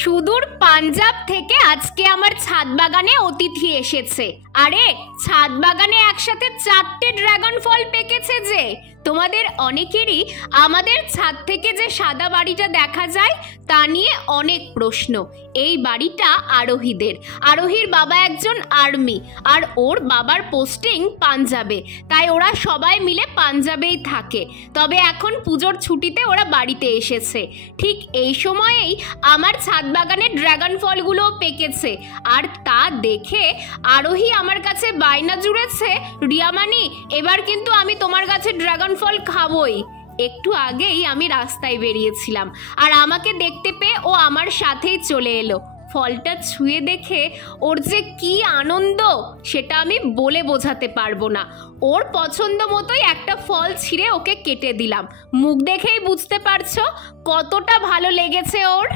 সুদূর পাঞ্জাব থেকে আজকে আমার ছাদ বাগানে অতিথি এসেছে। আরে ছাদ বাগানে একসাথে 4টে ড্রাগন ফল পেকেছে যে। তোমাদের অনেকেরই আমাদের ছাদ থেকে যে সাদা বাড়িটা দেখা যায় তা নিয়ে অনেক প্রশ্ন। এই বাড়িটা আরোহীদের। আরোহীর বাবা একজন আর্মি, আর ওর বাবার পোস্টিং পাঞ্জাবে, তাই ওরা সবাই মিলে পাঞ্জাবেই থাকে। তবে এখন পুজোর ছুটিতে ওরা বাড়িতে এসেছে। ঠিক এই সময়েই আমার ছাদ বাগানে ড্রাগন ফলগুলোও পেকেছে, আর তা দেখে আরোহী আমার কাছে বায়না জুড়েছে, রিয়ামানি এবার কিন্তু আমি তোমার কাছে ড্রাগন ফল খাবই। একটু আগেই আমি রাস্তায় বেরিয়েছিলাম, আর আমাকে দেখতে পেয়ে ও আমার সাথেই চলে এলো। ফলটা ছুঁয়ে দেখে ওর যে কি আনন্দ সেটা আমি বলে বোঝাতে পারবো না। ওর পছন্দ মতোই একটা ফল ছিঁড়ে ওকে কেটে দিলাম। মুখ দেখেই বুঝতে পারছো কতটা ভালো লেগেছে ওর।